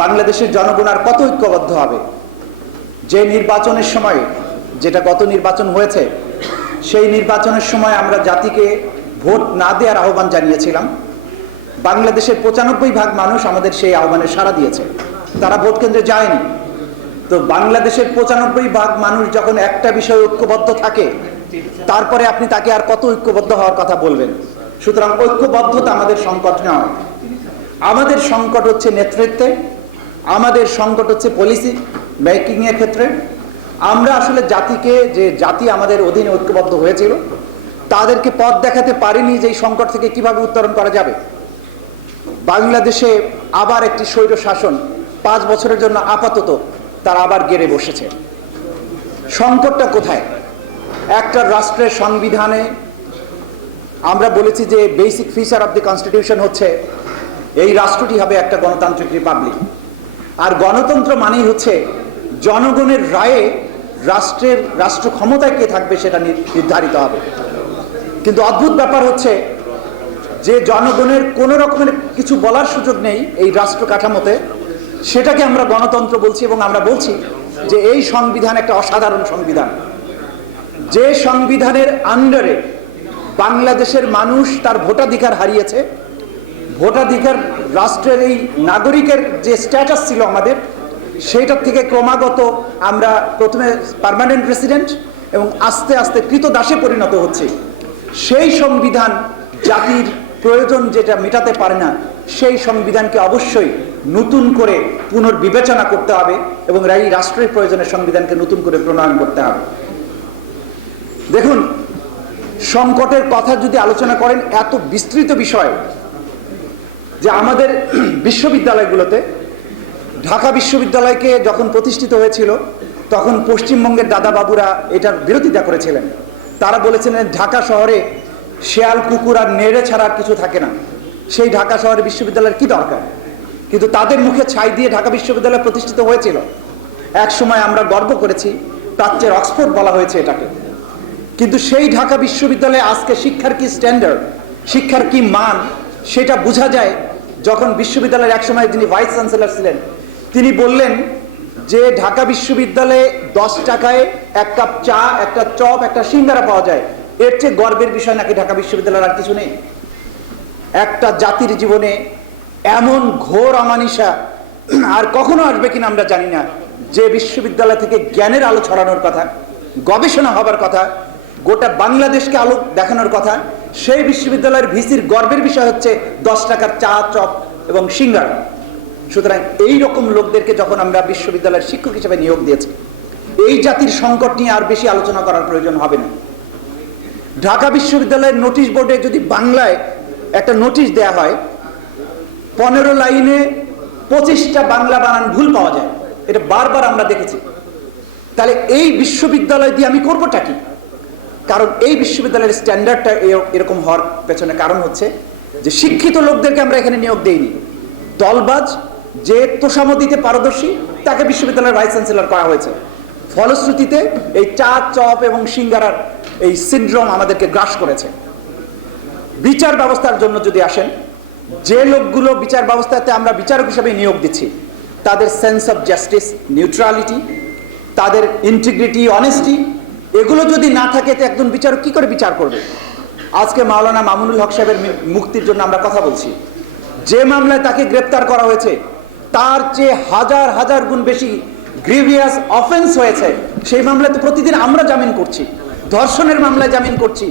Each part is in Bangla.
বাংলাদেশের জনগণ আর কত ঐক্যবদ্ধ হবে? যে নির্বাচনের সময়, যেটা গত নির্বাচন হয়েছে, সেই নির্বাচনের সময় আমরা জাতিকে ভোট না দেওয়ার আহ্বান জানিয়েছিলাম। বাংলাদেশের 95% মানুষ আমাদের সেই আহ্বানে সাড়া দিয়েছে, তারা ভোট কেন্দ্রে যায়নি। তো বাংলাদেশের 95% মানুষ যখন একটা বিষয়ে ঐক্যবদ্ধ থাকে, তারপরে আপনি তাকে আর কত ঐক্যবদ্ধ হওয়ার কথা বলবেন? সুতরাং ঐক্যবদ্ধতা আমাদের সংকট নয়, আমাদের সংকট হচ্ছে নেতৃত্বে, আমাদের সংকট হচ্ছে পলিসি মেকিং এর ক্ষেত্রে। আমরা আসলে জাতিকে, যে জাতি আমাদের অধীনে ঐক্যবদ্ধ হয়েছিল, তাদেরকে পথ দেখাতে পারিনি যে এই সংকট থেকে কিভাবে উত্তরণ করা যাবে। বাংলাদেশে আবার একটি স্বৈর শাসন 5 বছরের জন্য আপাতত তারা আবার গেড়ে বসেছে। সংকটটা কোথায়? একটা রাষ্ট্রের সংবিধানে আমরা বলেছি যে basic feature of the constitution হচ্ছে এই রাষ্ট্রটি হবে একটা গণতান্ত্রিক রিপাবলিক। আর গণতন্ত্র মানেই হচ্ছে জনগণের রায়ে রাষ্ট্র ক্ষমতায় কে থাকবে সেটা নির্ধারিত হবে। কিন্তু অদ্ভুত ব্যাপার হচ্ছে যে জনগণের কোনো রকমের কিছু বলার সুযোগ নেই এই রাষ্ট্র কাঠামোতে, সেটাকে আমরা গণতন্ত্র বলছি। এবং আমরা বলছি যে এই সংবিধান একটা অসাধারণ সংবিধান, যে সংবিধানের আন্ডারে বাংলাদেশের মানুষ তার ভোটাধিকার হারিয়েছে। ভোটাধিকার রাষ্ট্রের এই নাগরিকের যে স্ট্যাটাস ছিল আমাদের, সেইটার থেকে ক্রমাগত আমরা প্রথমে পার্মানেন্ট রেসিডেন্ট এবং আস্তে আস্তে কৃতদাসে পরিণত হচ্ছে। সেই সংবিধান জাতির প্রয়োজন যেটা মেটাতে পারে না, সেই সংবিধানকে অবশ্যই নতুন করে পুনর্বিবেচনা করতে হবে এবং এই রাষ্ট্রের প্রয়োজনের সংবিধানকে নতুন করে প্রণয়ন করতে হবে। দেখুন, সংকটের কথা যদি আলোচনা করেন, এত বিস্তৃত বিষয় যে আমাদের বিশ্ববিদ্যালয়গুলোতে, ঢাকা বিশ্ববিদ্যালয়কে যখন প্রতিষ্ঠিত হয়েছিল তখন পশ্চিমবঙ্গের দাদাবাবুরা এটার বিরোধিতা করেছিলেন। তারা বলেছিলেন ঢাকা শহরে শেয়াল, কুকুর আর নেড়ে ছাড়া আর কিছু থাকে না, সেই ঢাকা শহরে বিশ্ববিদ্যালয়ের কি দরকার? কিন্তু তাদের মুখে ছাই দিয়ে ঢাকা বিশ্ববিদ্যালয় প্রতিষ্ঠিত হয়েছিল। এক সময় আমরা গর্ব করেছি, প্রাচ্যের অক্সফোর্ড বলা হয়েছে এটাকে। কিন্তু সেই ঢাকা বিশ্ববিদ্যালয়ে আজকে শিক্ষার কি স্ট্যান্ডার্ড, শিক্ষার কি মান, সেটা বোঝা যায় যখন বিশ্ববিদ্যালয়ের একসময় যিনি ভাইস চ্যান্সেলর ছিলেন তিনি বললেন যে ঢাকা বিশ্ববিদ্যালয়ে 10 টাকায় 1 কাপ চা, একটা চপ, একটা সিঙ্গারা পাওয়া যায়। এর চেয়ে গর্বের বিষয় নাকি ঢাকা বিশ্ববিদ্যালয়ের আর কিছু নেই? একটা জাতির জীবনে এমন ঘোর অমানিসা আর কখনো আসবে কিনা আমরা জানি না, যে বিশ্ববিদ্যালয় থেকে জ্ঞানের আলো ছড়ানোর কথা, গবেষণা হবার কথা, গোটা বাংলাদেশকে আলো দেখানোর কথা, সেই বিশ্ববিদ্যালয়ের ভিসির গর্বের বিষয় হচ্ছে 10 টাকার চা, চপ এবং সিঙ্গারা। সুতরাং এই রকম লোকদেরকে যখন আমরা বিশ্ববিদ্যালয়ের শিক্ষক হিসেবে নিয়োগ দিয়েছি, এই জাতির সংকট নিয়ে আর বেশি আলোচনা করার প্রয়োজন হবে না। ঢাকা বিশ্ববিদ্যালয়ের নোটিশ বোর্ডে যদি বাংলায় একটা নোটিশ দেয়া হয়, 15 লাইনে 25টা বাংলা বানান ভুল পাওয়া যায়, এটা বারবার আমরা দেখেছি। তাহলে এই বিশ্ববিদ্যালয় দিয়ে আমি করবোটা কি? কারণ এই বিশ্ববিদ্যালয়ের স্ট্যান্ডার্ডটা এরকম হওয়ার পেছনে কারণ হচ্ছে যে শিক্ষিত লোকদেরকে আমরা এখানে নিয়োগ দেইনি। দলবাজ, যে তোষামদিতে পারদর্শী, তাকে বিশ্ববিদ্যালয়ের ভাইস চ্যান্সেলর করা হয়েছে। ফলশ্রুতিতে এই চা, চপ এবং সিঙ্গারার এই সিনড্রোম আমাদেরকে গ্রাস করেছে। বিচার ব্যবস্থার জন্য যদি আসেন, যে লোকগুলো বিচার ব্যবস্থাতে আমরা বিচারক হিসেবে নিয়োগ দিচ্ছি, তাদের সেন্স অফ জাস্টিস, নিউট্রালিটি, তাদের ইন্টিগ্রিটি, অনেস্টি, এগুলো যদি না থাকে তো একজন বিচারক কি করে বিচার করবে? আজকে মাওলানা মামুনুল হক সাহেবের মুক্তির জন্য আমরা কথা বলছি। যে মামলায় তাকে গ্রেপ্তার করা হয়েছে তার চেয়ে হাজার হাজার গুণ বেশি গ্রিভিয়াস অফেন্স হয়েছে। সেই মামলায় তো প্রতিদিন আমরা জামিন করছি, ধর্ষণের মামলায় জামিন করছি,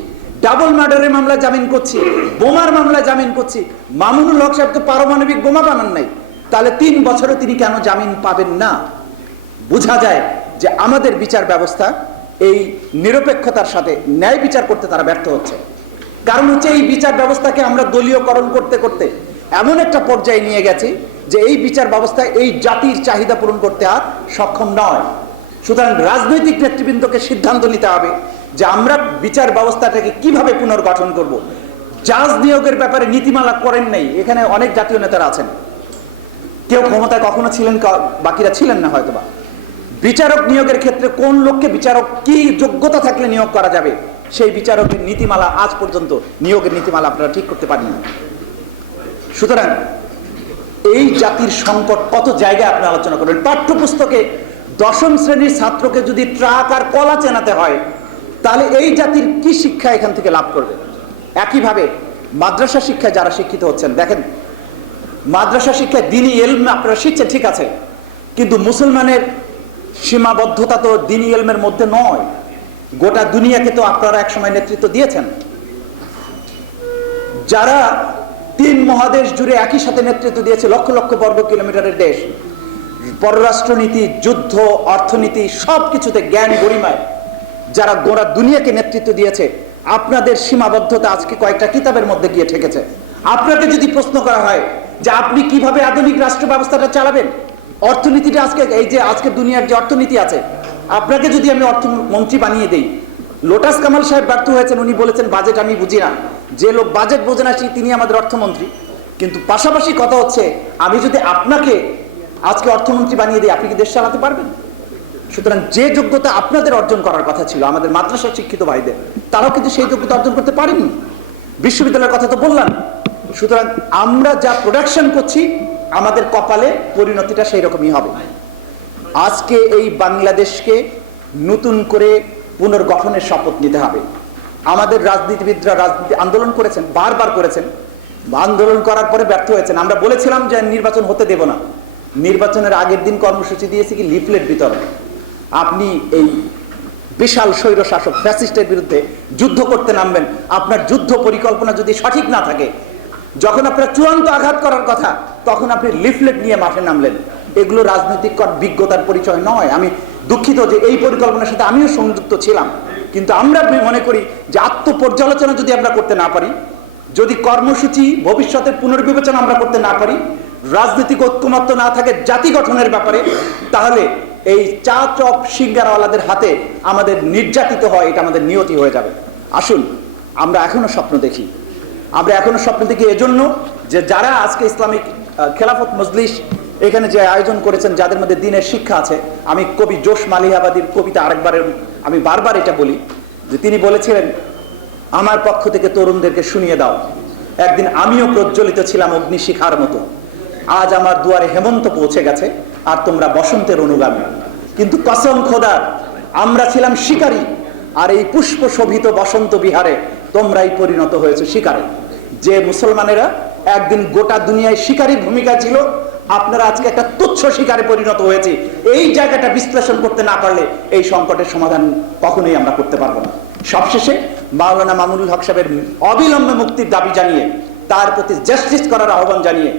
ডাবল মার্ডারের মামলায় জামিন করছি, বোমার মামলায় জামিন করছি। মামুনুল হক সাহেব তো পারমাণবিক বোমা বানান নাই, তাহলে 3 বছরে তিনি কেন জামিন পাবেন না? বোঝা যায় যে আমাদের বিচার ব্যবস্থা এই নিরপেক্ষতার সাথে ন্যায় বিচার করতে তারা ব্যর্থ হচ্ছে। কারণ হচ্ছে এই বিচার ব্যবস্থাকে আমরা দলীয়করণ করতে করতে এমন একটা পর্যায়ে নিয়ে গেছি যে এই বিচার ব্যবস্থা এই জাতির চাহিদা পূরণ করতে আর সক্ষম নয়। সুতরাং রাজনৈতিক নেতৃবৃন্দকে সিদ্ধান্ত নিতে হবে যে আমরা বিচার ব্যবস্থাটাকে কিভাবে পুনর্গঠন করব। জাজ নিয়োগের ব্যাপারে নীতিমালা করেন নাই, এখানে অনেক জাতীয় নেতারা আছেন, কেউ ক্ষমতায় কখনো ছিলেন, বাকিরা ছিলেন না হয়তোবা। বিচারক নিয়োগের ক্ষেত্রে কোন লোককে বিচারক, কি যোগ্যতা থাকলে নিয়োগ করা যাবে, সেই বিচারকের নীতিমালা আজ পর্যন্ত, নিয়োগের নীতিমালা আপনারা ঠিক করতে পারেন না। সুতরাং এই জাতির সংকট কত জায়গায় আপনি আলোচনা করবেন। পাঠ্যপুস্তকে দশম শ্রেণীর ছাত্রকে যদি ট্রাক আর কলা চেনাতে হয়, তাহলে এই জাতির কি শিক্ষা এখান থেকে লাভ করবে? একইভাবে মাদ্রাসা শিক্ষায় যারা শিক্ষিত হচ্ছেন, দেখেন মাদ্রাসা শিক্ষায় দ্বীনি ইলম আপনারা শিখছেন, ঠিক আছে, কিন্তু মুসলমানের সীমাবদ্ধতা তো দ্বীনি ইলমের মধ্যে নয়। গোটা দুনিয়াকে তো আপনারা একসময় নেতৃত্ব দিয়েছেন। যারা 3 মহাদেশ জুড়ে একই সাথে নেতৃত্ব দিয়েছে, লক্ষ লক্ষ বর্গ কিলোমিটারের দেশ, পররাষ্ট্রনীতি, যুদ্ধ, অর্থনীতি সবকিছুতে জ্ঞান গরিমায় যারা গোটা দুনিয়াকে নেতৃত্ব দিয়েছে, আপনাদের সীমাবদ্ধতা আজকে কয়েকটা কিতাবের মধ্যে গিয়ে ঠেকেছে। আপনাকে যদি প্রশ্ন করা হয় যে আপনি কিভাবে আধুনিক রাষ্ট্র ব্যবস্থাটা চালাবেন, অর্থনীতিটা আজকে এই যে আজকে দুনিয়ার যে অর্থনীতি আছে, আপনাকে যদি আমি অর্থমন্ত্রী বানিয়ে দেই, লোটাস কামাল সাহেব ব্যর্থ হয়েছেন, উনি বলেছেন বাজেট আমি বুঝি না। যে লোক বাজেট বোঝে না তিনি আমাদের অর্থমন্ত্রী। কিন্তু পাশাপাশি কথা হচ্ছে, আমি যদি আপনাকে আজকে অর্থমন্ত্রী বানিয়ে দিই, আপনি কি দেশ চালাতে পারবেন? সুতরাং যে যোগ্যতা আপনাদের অর্জন করার কথা ছিল আমাদের মাদ্রাসা শিক্ষিত ভাইদের, তারাও কিন্তু সেই যোগ্যতা অর্জন করতে পারেনি। বিশ্ববিদ্যালয়ের কথা তো বললাম। সুতরাং আমরা যা প্রোডাকশন করছি, আমাদের কপালে পরিণতিটা সেই রকমই হবে। আজকে এই বাংলাদেশকে নতুন করে পুনর্গঠনের শপথ নিতে হবে। আমাদের রাজনীতিবিদরা রাজনীতি আন্দোলন করেছেন, বারবার করেছেন, আন্দোলন করার পরে ব্যর্থ হয়েছেন। আমরা বলেছিলাম যে নির্বাচন হতে দেব না। নির্বাচনের আগের দিন কর্মসূচি দিয়েছি কি লিফলেট বিতরণ। আপনি এই বিশাল স্বৈর শাসক ফ্যাসিস্টের বিরুদ্ধে যুদ্ধ করতে নামবেন, আপনার যুদ্ধ পরিকল্পনা যদি সঠিক না থাকে, যখন আপনার চূড়ান্ত আঘাত করার কথা, তখন আপনি লিফলেট নিয়ে মাঠে নামলেন। এগুলো রাজনৈতিক বিজ্ঞতার পরিচয় নয়। আমি দুঃখিত যে এই পরিকল্পনার সাথে আমিও সংযুক্ত ছিলাম, কিন্তু আমরা মনে করি যে আত্মপর্যালোচনা যদি আমরা করতে না পারি, যদি কর্মসূচি ভবিষ্যতের পুনর্বিবেচনা আমরা করতে না পারি, রাজনৈতিক ঐক্যমত্য না থাকে জাতি গঠনের ব্যাপারে, তাহলে এই চা চপ সিঙ্গারাওয়ালাদের হাতে আমাদের নির্যাতিত হয়, এটা আমাদের নিয়তি হয়ে যাবে। আসুন, আমরা এখনো স্বপ্ন দেখি। আমরা এখনো স্বপ্ন দেখি এজন্য যে যারা আজকে ইসলামিক খেলাফত মজলিস এখানে যে আয়োজন করেছেন, যাদের মধ্যে দ্বীনের শিক্ষা আছে। আমি কবি জোশ মালিহাবাদীর কবিতা আমি বারবার এটা বলি যে তিনি বলেছিলেন, আমার পক্ষ থেকে তরুণদেরকে শুনিয়ে দাও, একদিন আমিও প্রজ্বলিত ছিলাম অগ্নিশিখার মতো। আজ আমার দুয়ারে হেমন্ত পৌঁছে গেছে, আর তোমরা বসন্তের অনুগামী। কিন্তু কসম খোদার, আমরা ছিলাম শিকারী, আর এই পুষ্প শোভিত বসন্ত বিহারে তোমরাই পরিণত হয়েছে শিকারে। যে মুসলমানেরা একদিন গোটা দুনিয়ায় শিকারীর ভূমিকা ছিল, আপনারা আজকে একটা তুচ্ছ শিকারে পরিণত হয়েছে। এই জায়গাটা বিশ্লেষণ করতে না পারলে এই সংকটের সমাধান কখনোই আমরা করতে পারবো না। সবশেষে মাওলানা মামুনুল হক সাহেবের অবিলম্বে মুক্তির দাবি জানিয়ে, তার প্রতি জাস্টিস করার আহ্বান জানিয়ে